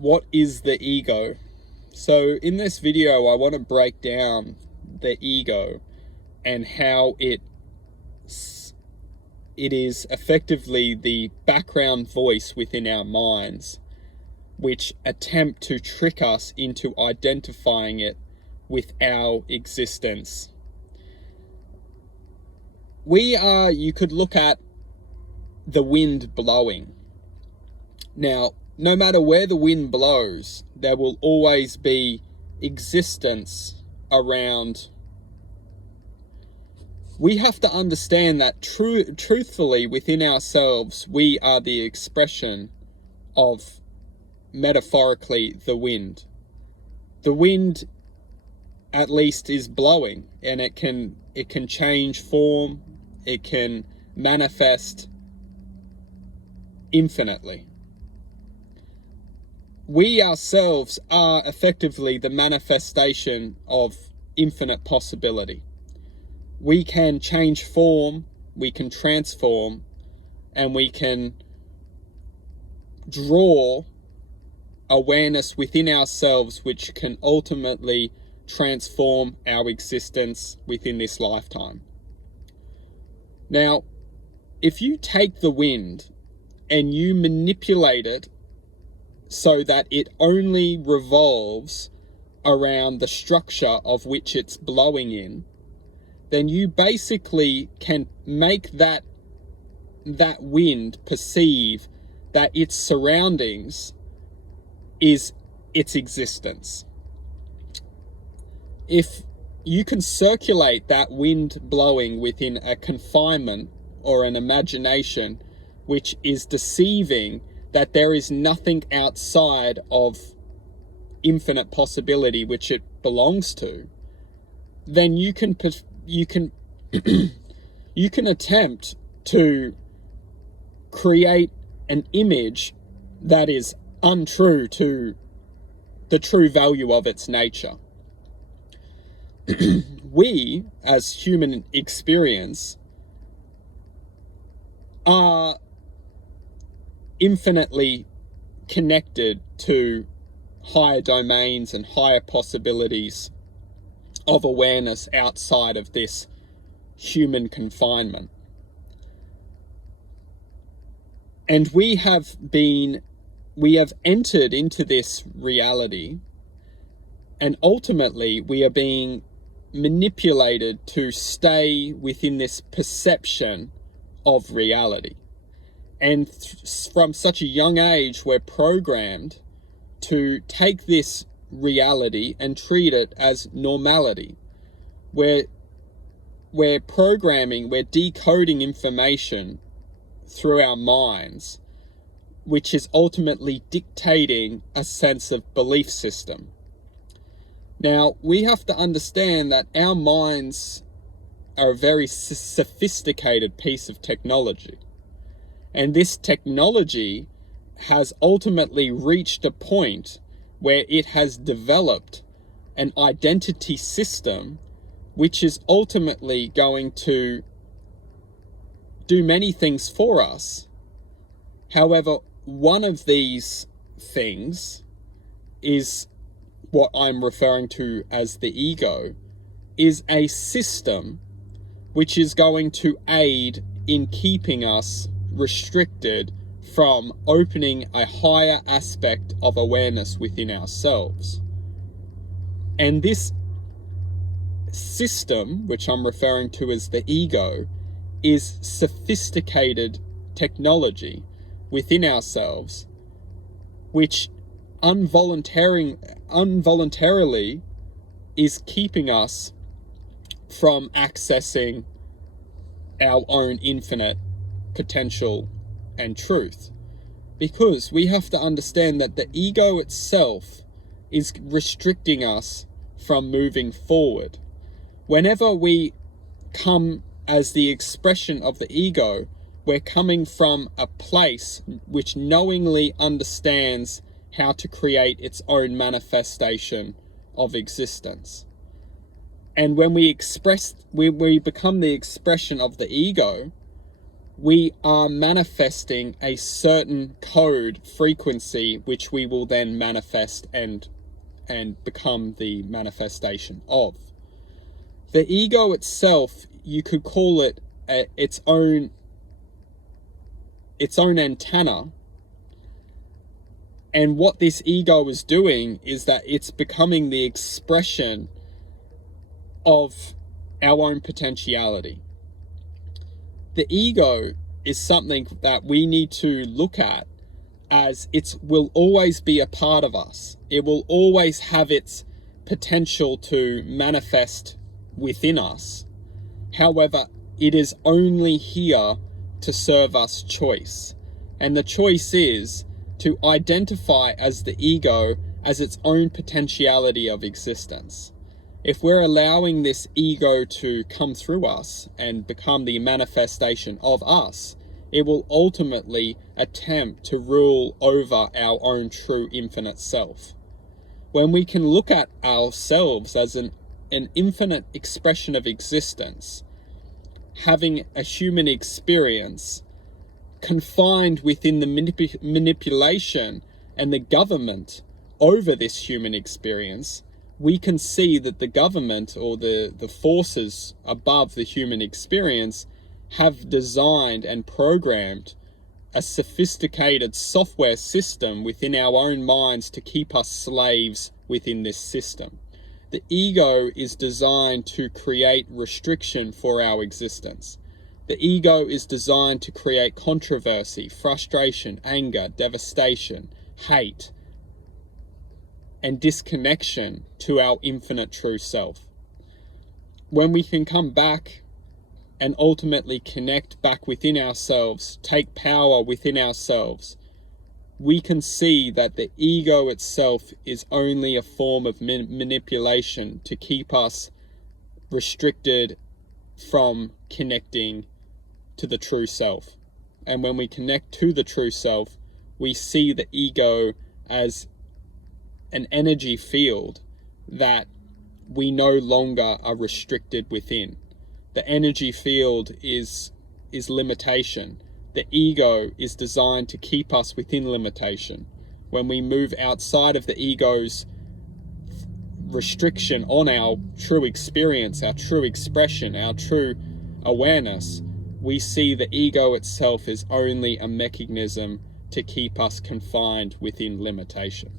What is the ego? So in this video, I want to break down the ego and how it is effectively the background voice within our minds, which attempt to trick us into identifying it with our existence. You could look at the wind blowing. Now, no matter where the wind blows, there will always be existence around. We have to understand that truthfully within ourselves, we are the expression of, metaphorically, the wind. The wind, at least, is blowing, and it can change form, it can manifest infinitely. We ourselves are effectively the manifestation of infinite possibility. We can change form, we can transform, and we can draw awareness within ourselves, which can ultimately transform our existence within this lifetime. Now, if you take the wind and you manipulate it so that it only revolves around the structure of which it's blowing in, then you basically can make that wind perceive that its surroundings is its existence. If you can circulate that wind blowing within a confinement or an imagination which is deceiving that there is nothing outside of infinite possibility which it belongs to, then you can you can attempt to create an image that is untrue to the true value of its nature. We, as human experience, are infinitely connected to higher domains and higher possibilities of awareness outside of this human confinement. And we have entered into this reality, and ultimately we are being manipulated to stay within this perception of reality. And from such a young age, we're programmed to take this reality and treat it as normality. We're decoding information through our minds, which is ultimately dictating a sense of belief system. Now, we have to understand that our minds are a very sophisticated piece of technology. And this technology has ultimately reached a point where it has developed an identity system which is ultimately going to do many things for us. However, one of these things is what I'm referring to as the ego, is a system which is going to aid in keeping us restricted from opening a higher aspect of awareness within ourselves. And this system, which I'm referring to as the ego, is sophisticated technology within ourselves, which involuntarily is keeping us from accessing our own infinite potential and truth. Because we have to understand that the ego itself is restricting us from moving forward. Whenever we come as the expression of the ego, we're coming from a place which knowingly understands how to create its own manifestation of existence. And when we become the expression of the ego, we are manifesting a certain code frequency, which we will then manifest and become the manifestation of. The ego itself, you could call it its own antenna. And what this ego is doing is that it's becoming the expression of our own potentiality. The ego is something that we need to look at as it will always be a part of us. It will always have its potential to manifest within us. However, it is only here to serve us choice. And the choice is to identify as the ego as its own potentiality of existence. If we're allowing this ego to come through us and become the manifestation of us, it will ultimately attempt to rule over our own true infinite self. When we can look at ourselves as an infinite expression of existence, having a human experience confined within the manipulation and the government over this human experience, we can see that the government or the forces above the human experience have designed and programmed a sophisticated software system within our own minds to keep us slaves within this system. The ego is designed to create restriction for our existence. The ego is designed to create controversy, frustration, anger, devastation, hate, and disconnection to our infinite true self. When we can come back and ultimately connect back within ourselves, take power within ourselves, we can see that the ego itself is only a form of manipulation to keep us restricted from connecting to the true self. And when we connect to the true self, we see the ego as an energy field that we no longer are restricted within. The energy field is limitation. The ego is designed to keep us within limitation. When we move outside of the ego's restriction on our true experience, our true expression, our true awareness, we see the ego itself is only a mechanism to keep us confined within limitation.